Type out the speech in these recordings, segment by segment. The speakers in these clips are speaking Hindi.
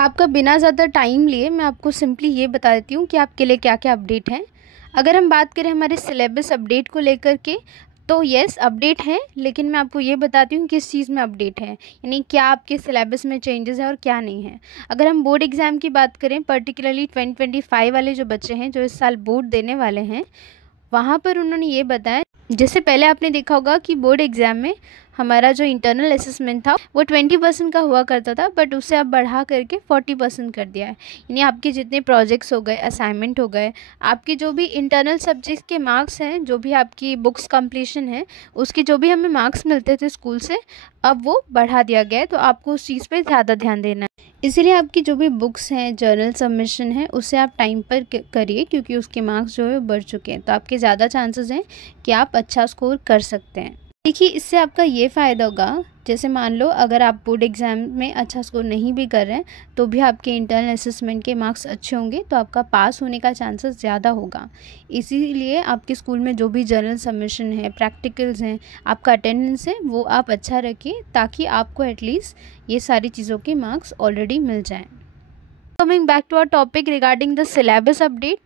आपका बिना ज़्यादा टाइम लिए मैं आपको सिंपली ये बता देती हूँ कि आपके लिए क्या क्या अपडेट हैं। अगर हम बात करें हमारे सिलेबस अपडेट को लेकर के, तो यस अपडेट है, लेकिन मैं आपको ये बताती हूँ किस चीज़ में अपडेट है, यानी क्या आपके सिलेबस में चेंजेस है और क्या नहीं है। अगर हम बोर्ड एग्ज़ाम की बात करें, पर्टिकुलरली 2025 वाले जो बच्चे हैं जो इस साल बोर्ड देने वाले हैं, वहाँ पर उन्होंने ये बताया, जैसे पहले आपने देखा होगा कि बोर्ड एग्ज़ाम में हमारा जो इंटरनल असेसमेंट था वो 20% का हुआ करता था, बट उसे अब बढ़ा करके 40% कर दिया है। यानी आपके जितने प्रोजेक्ट्स हो गए, असाइनमेंट हो गए, आपके जो भी इंटरनल सब्जेक्ट के मार्क्स हैं, जो भी आपकी बुक्स कंप्लीशन है, उसके जो भी हमें मार्क्स मिलते थे स्कूल से, अब वो बढ़ा दिया गया है। तो आपको उस चीज़ पर ज़्यादा ध्यान देना है। इसीलिए आपकी जो भी बुक्स हैं, जर्नल सबमिशन है, उसे आप टाइम पर करिए, क्योंकि उसके मार्क्स जो है बढ़ चुके हैं। तो आपके ज़्यादा चांसेस हैं कि आप अच्छा स्कोर कर सकते हैं। देखिए, इससे आपका ये फ़ायदा होगा, जैसे मान लो अगर आप बोर्ड एग्ज़ाम में अच्छा स्कोर नहीं भी कर रहे हैं, तो भी आपके इंटरनल असेसमेंट के मार्क्स अच्छे होंगे, तो आपका पास होने का चांसेस ज़्यादा होगा। इसीलिए आपके स्कूल में जो भी जर्नल सबमिशन है, प्रैक्टिकल्स हैं, आपका अटेंडेंस है, वो आप अच्छा रखिए, ताकि आपको एटलीस्ट ये सारी चीज़ों के मार्क्स ऑलरेडी मिल जाएँ। Coming back to our topic regarding the syllabus update.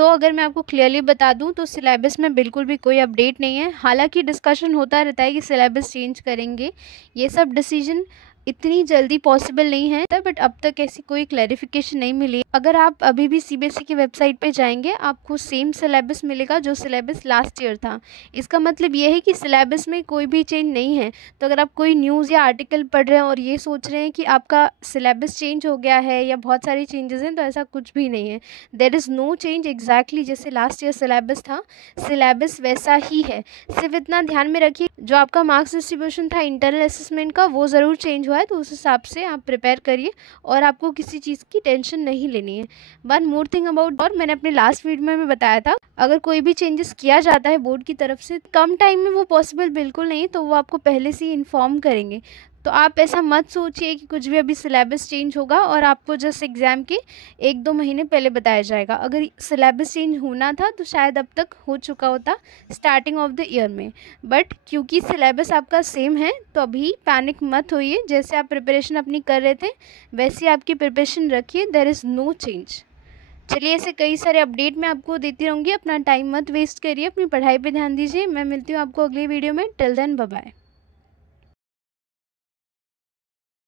अगर मैं आपको क्लियरली बता दूं तो सिलेबस में बिल्कुल भी कोई अपडेट नहीं है। हालांकि डिस्कशन होता रहता है कि सिलेबस चेंज करेंगे, ये सब डिसीजन इतनी जल्दी पॉसिबल नहीं है, बट अब तक ऐसी कोई क्लैरिफिकेशन नहीं मिली। अगर आप अभी भी सीबीएसई की वेबसाइट पे जाएंगे, आपको सेम सिलेबस मिलेगा जो सिलेबस लास्ट ईयर था। इसका मतलब ये है कि सिलेबस में कोई भी चेंज नहीं है। तो अगर आप कोई न्यूज़ या आर्टिकल पढ़ रहे हैं और ये सोच रहे हैं कि आपका सिलेबस चेंज हो गया है या बहुत सारी चेंजेस हैं, तो ऐसा कुछ भी नहीं है। There is no change. Exactly जैसे लास्ट ईयर सिलेबस था, सिलेबस वैसा ही है। सिर्फ इतना ध्यान में रखिए, जो आपका मार्क्स डिस्ट्रीब्यूशन था इंटरनल असेसमेंट का, वो ज़रूर चेंज हुआ है, तो उस हिसाब से आप प्रिपेयर करिए और आपको किसी चीज़ की टेंशन नहीं लेनी है। वन मोर थिंग अबाउट, और मैंने अपने लास्ट वीडियो में बताया था, अगर कोई भी चेंजेस किया जाता है बोर्ड की तरफ से, कम टाइम में वो पॉसिबल बिल्कुल नहीं, तो वो आपको पहले से ही इन्फॉर्म करेंगे। तो आप ऐसा मत सोचिए कि कुछ भी अभी सिलेबस चेंज होगा और आपको जस्ट एग्ज़ाम के 1-2 महीने पहले बताया जाएगा। अगर सिलेबस चेंज होना था तो शायद अब तक हो चुका होता स्टार्टिंग ऑफ द ईयर में, बट क्योंकि सिलेबस आपका सेम है, तो अभी पैनिक मत होइए। जैसे आप प्रिपरेशन अपनी कर रहे थे, वैसे आपकी प्रिपरेशन रखिए। There is no change. चलिए, ऐसे कई सारे अपडेट मैं आपको देती रहूँगी। अपना टाइम मत वेस्ट करिए, अपनी पढ़ाई पे ध्यान दीजिए। मैं मिलती हूँ आपको अगली वीडियो में। Till then, bye bye.